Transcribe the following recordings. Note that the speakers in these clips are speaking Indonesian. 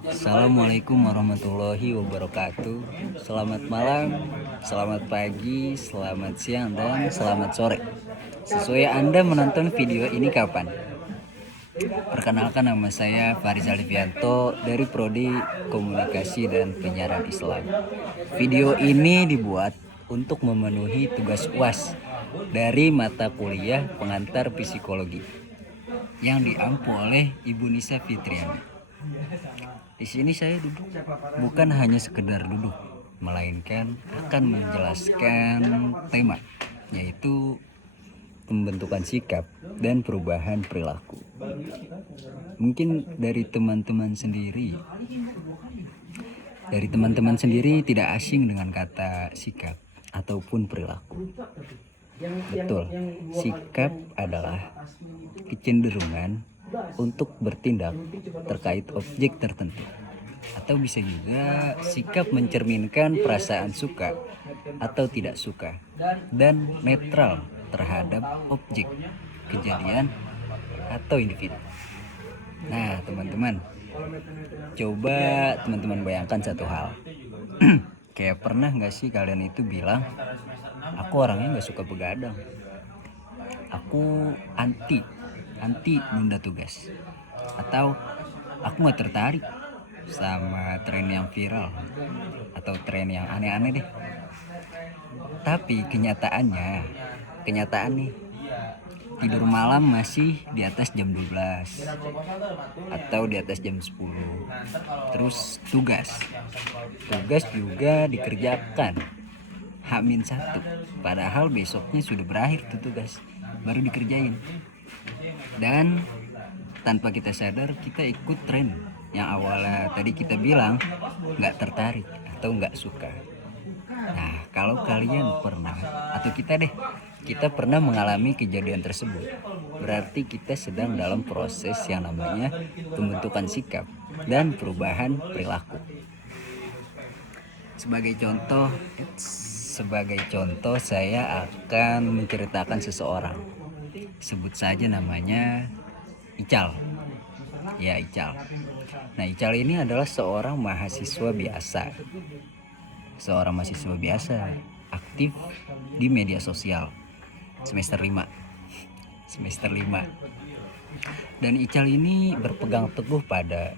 Assalamualaikum warahmatullahi wabarakatuh. Selamat malam, selamat pagi, selamat siang, dan selamat sore. Sesuai Anda menonton video ini kapan. Perkenalkan, nama saya Faris Alifianto dari Prodi Komunikasi dan Penyiaran Islam. Video ini dibuat untuk memenuhi tugas UAS dari mata kuliah pengantar psikologi yang diampu oleh Ibu Nisa Fitriani. Di sini saya duduk bukan hanya sekedar duduk, melainkan akan menjelaskan tema, yaitu pembentukan sikap dan perubahan perilaku. Mungkin dari teman-teman sendiri tidak asing dengan kata sikap ataupun perilaku. Betul, sikap adalah kecenderungan untuk bertindak terkait objek tertentu, atau bisa juga sikap mencerminkan perasaan suka atau tidak suka dan netral terhadap objek, kejadian, atau individu. Nah, teman-teman, coba teman-teman bayangkan satu hal. Kayak pernah nggak sih kalian itu bilang, aku orangnya nggak suka begadang, aku anti nunda tugas, atau aku nggak tertarik sama tren yang viral atau tren yang aneh-aneh deh. Tapi kenyataan nih, tidur malam masih di atas jam 12 atau di atas jam 10. Terus tugas juga dikerjakan H-1, padahal besoknya sudah berakhir tuh tugas, baru dikerjain. Dan tanpa kita sadar kita ikut tren yang awalnya tadi kita bilang nggak tertarik atau nggak suka. Nah, kalau kalian pernah, atau kita pernah mengalami kejadian tersebut, berarti kita sedang dalam proses yang namanya pembentukan sikap dan perubahan perilaku. Sebagai contoh saya akan menceritakan seseorang. Sebut saja namanya Ical. Ya, Ical. Nah, Ical ini adalah seorang mahasiswa biasa, aktif di media sosial semester 5. Dan Ical ini berpegang teguh pada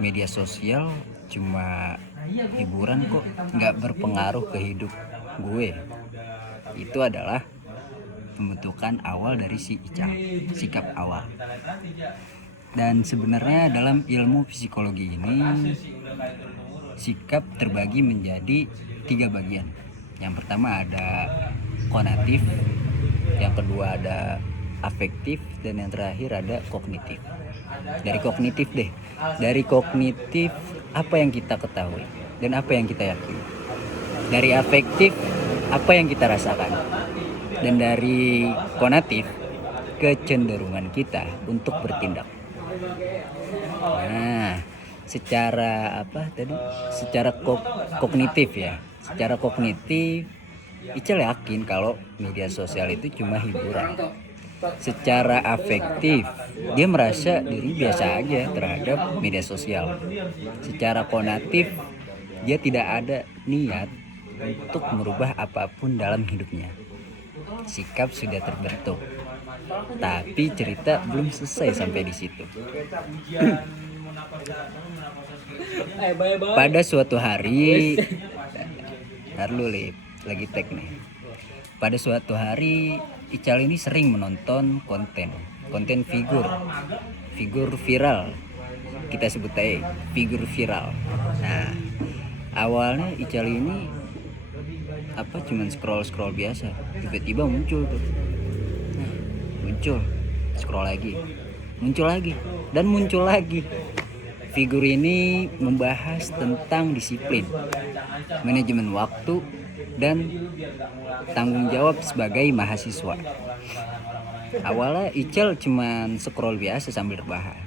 media sosial cuma hiburan kok, nggak berpengaruh ke hidup gue. Itu adalah pembentukan awal dari si Ical, sikap awal. Dan sebenarnya dalam ilmu psikologi ini, sikap terbagi menjadi 3 bagian. Yang pertama ada konatif, yang kedua ada afektif, dan yang terakhir ada kognitif. Dari kognitif apa yang kita ketahui dan apa yang kita yakini. Dari afektif apa yang kita rasakan. Dan dari konatif kecenderungan kita untuk bertindak. Nah, secara kognitif ya. Secara kognitif Ical yakin kalau media sosial itu cuma hiburan. Secara afektif dia merasa diri biasa aja terhadap media sosial. Secara konatif dia tidak ada niat untuk merubah apapun dalam hidupnya. Sikap sudah terbentuk, tapi cerita belum selesai sampai di situ. Pada suatu hari, lagi tag nih. Pada suatu hari, Ical ini sering menonton konten figur viral. Kita sebut aja figur viral. Nah, awalnya Ical ini cuman scroll biasa, tiba-tiba muncul scroll lagi, muncul lagi. Figur ini membahas tentang disiplin, manajemen waktu, dan tanggung jawab sebagai mahasiswa. Awalnya Ical cuman scroll biasa sambil rebahan,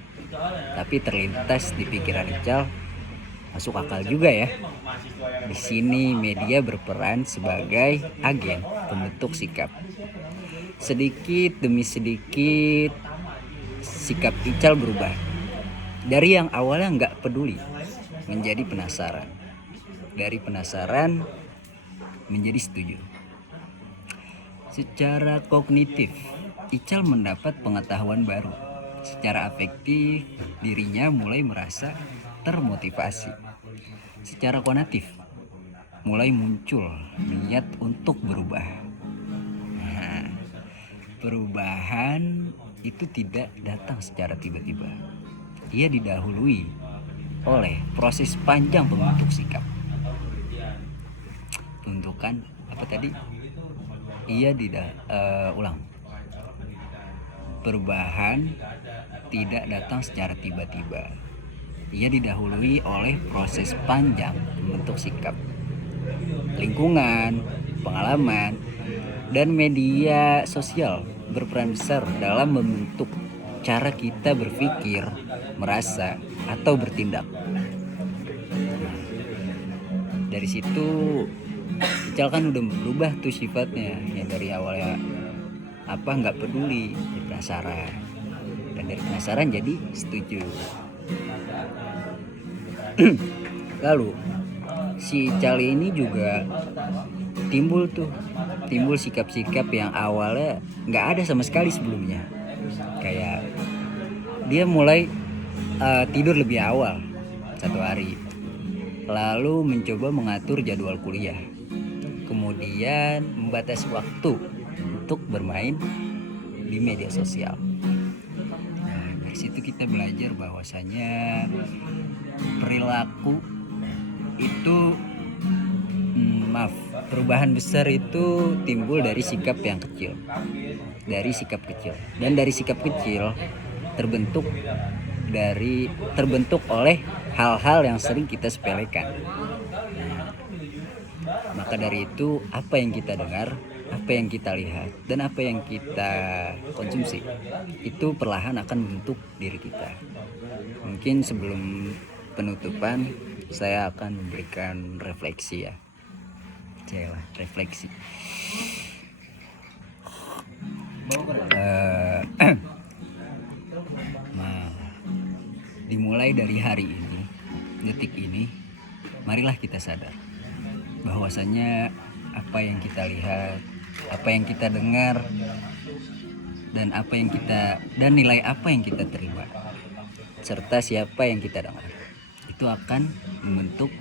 tapi terlintas di pikiran Ical, masuk akal juga ya. Di sini media berperan sebagai agen pembentuk sikap. Sedikit demi sedikit sikap Ical berubah. Dari yang awalnya nggak peduli menjadi penasaran, dari penasaran menjadi setuju. Secara kognitif, Ical mendapat pengetahuan baru. Secara afektif, dirinya mulai merasa termotivasi. Secara konatif, mulai muncul niat untuk berubah. Nah, perubahan itu tidak datang secara tiba-tiba. Ia didahului oleh proses panjang pembentuk sikap. Pembentukan apa tadi? Ulang. Perubahan tidak datang secara tiba-tiba. Ia didahului oleh proses panjang membentuk sikap. Lingkungan, pengalaman, dan media sosial berperan besar dalam membentuk cara kita berpikir, merasa, atau bertindak. Dari situ Ical kan udah berubah tuh sifatnya, yang dari awalnya nggak peduli, jadi penasaran, dan dari penasaran jadi setuju. Lalu si Ical ini juga timbul sikap-sikap yang awalnya nggak ada sama sekali sebelumnya. Kayak dia mulai tidur lebih awal satu hari, lalu mencoba mengatur jadwal kuliah, kemudian membatasi waktu untuk bermain di media sosial. Nah, dari situ kita belajar bahwasanya perilaku itu perubahan besar itu timbul dari sikap yang kecil. Dari sikap kecil. Dan dari sikap kecil terbentuk oleh hal-hal yang sering kita sepelekan. Maka dari itu, apa yang kita dengar, apa yang kita lihat, dan apa yang kita konsumsi itu perlahan akan membentuk diri kita. Mungkin sebelum penutupan, saya akan memberikan refleksi ya. Refleksi. Nah, dimulai dari hari ini, detik ini, marilah kita sadar bahwasanya apa yang kita lihat, apa yang kita dengar, dan nilai apa yang kita terima, serta siapa yang kita dengar, itu akan membentuk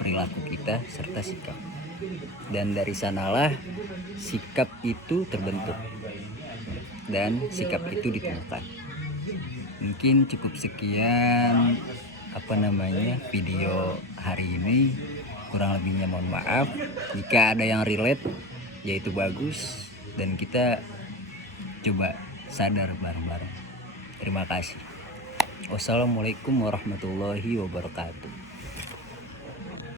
perilaku kita serta sikap. Dan dari sanalah sikap itu terbentuk dan sikap itu ditemukan. Mungkin cukup sekian video hari ini. Kurang lebihnya mohon maaf. Jika ada yang relate, yaitu bagus, dan kita coba sadar bareng-bareng. Terima kasih. Wassalamualaikum warahmatullahi wabarakatuh.